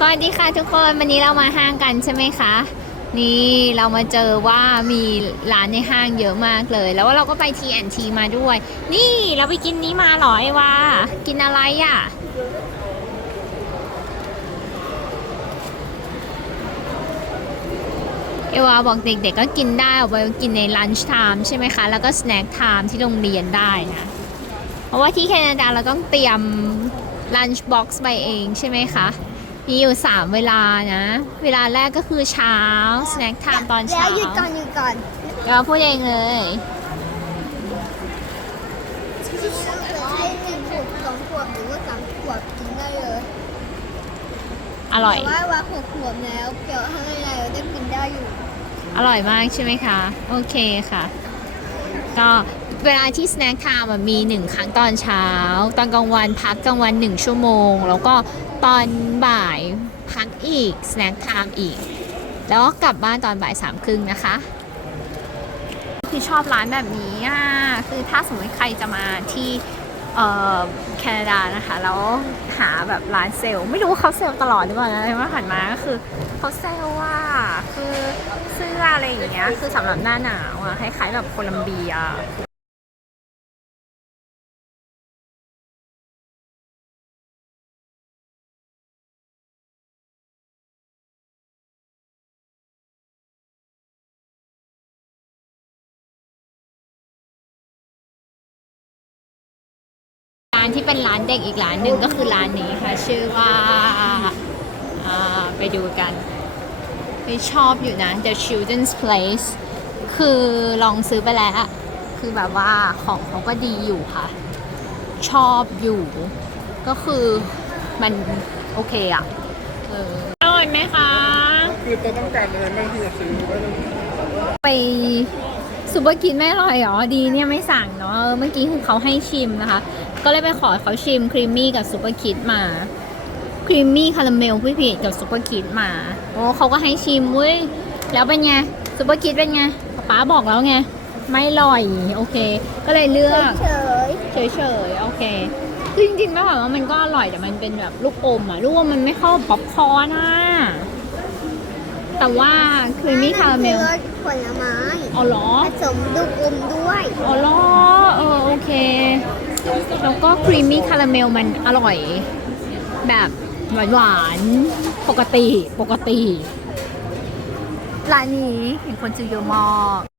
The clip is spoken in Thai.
สวัสดีค่ะทุกคนวันนี้เรามาห้างกันใช่ไหมคะ นี่เรามาเจอว่ามีร้านในห้างเยอะมากเลย แล้วเราก็ไป T&T มาด้วย นี่เราไปกินนี้มาหรอไอ้วากินอะไรอะ่ะเอวาบอกเด็กๆก็กินได้เอาไปกินใน lunch time ใช่ไหมคะ แล้วก็ snack time ที่โรงเรียนได้นะ เพราะว่าที่แคนาดาเราต้องเตรียม lunch box ไปเองใช่ไหมคะ มีอยู่ 3 เวลานะ เวลาแรกก็คือเช้า snack time ตอนแล้เช้าวหยุดก่อนหยุดก่อนเดี๋ยวพูดเองเลยให้หนึ่งขวดสองขวดหรือว่าสามขวดกินได้เลยอร่อยแต่ว่าว่าหกขวดแล้วเกี่ยวข้างในเราได้กินได้อยู่ อร่อยมากใช่ไหมคะ โอเคค่ะ ก็เวลาที่ snack time อะมีหนึ่งครั้งตอนเช้า ตอนกลางวันพักกลางวันหนึ่งชั่วโมง แล้วก็ ตอนบ่ายพักอีก snack time อีก แล้วก็กลับบ้านตอนบ่ายสามครึ่งนะคะ คือชอบร้านแบบนี้อะคือถ้าสมมติใครจะมาที่แคนาดานะคะ แล้วหาแบบร้านเซลล์ไม่รู้เขาเซลล์ตลอดหรือเปล่านะแต่ว่าผ่านมาก็คือเขาเซลล์ว่าคือเสื้ออะไรอย่างเงี้ยคือสำหรับหน้าหนาวอะคล้ายๆแบบโคลัมเบียานที่เป็นร้านเด็กอีกร้านหนึ่งก็คือร้านนี้ค่ะ ชื่อว่าอ่าไปดูกันไปชอบอยู่นะ The Children's Place คือลองซื้อไปแล้วอะคือแบบว่าของเขาก็ดีอยู่ค่ะ ชอบอยู่ ก็คือมันโอเคอะเอออร่อยไหมคะ คือตัวต้องการอะไรบ้างที่จะซื้อไว้ เลยไปซูเปอร์กินไม่อร่อยเหรอดีเนี่ยไม่สั่งเนาะเออเมื่อกี้คือเขาให้ชิมนะคะ ก็เลยไปขอเขาชิมครีมมี่กับซูเปอร์คิดมาครีมมี่คาราเมลพี่พีกับซูเปอร์คิดมาโอ้เขาก็ให้ชิมเว้ยแล้วเป็นไงซูเปอร์คิดเป็นไงป๊าบอกแล้วไงไม่อร่อยโอเค ก็เลยเลือกเฉยเฉยๆโอเคคือจริงๆไม่หวานว่ามันก็อร่อยแต่มันเป็นแบบลูกอมอะลูกอมมันไม่เข้าป๊อปคอร์นอะ แต่ว่าครีมมี่คาราเมลรสผลไม้อ๋อเหรอ ผสมลูกอมด้วยอ๋อเหรอเออโอเค แล้วก็ครีมมี่คาราเมลมันอร่อย แบบหวานหวานๆปกติปกติร้านนี้เห็นคนซื้อเยอะมาก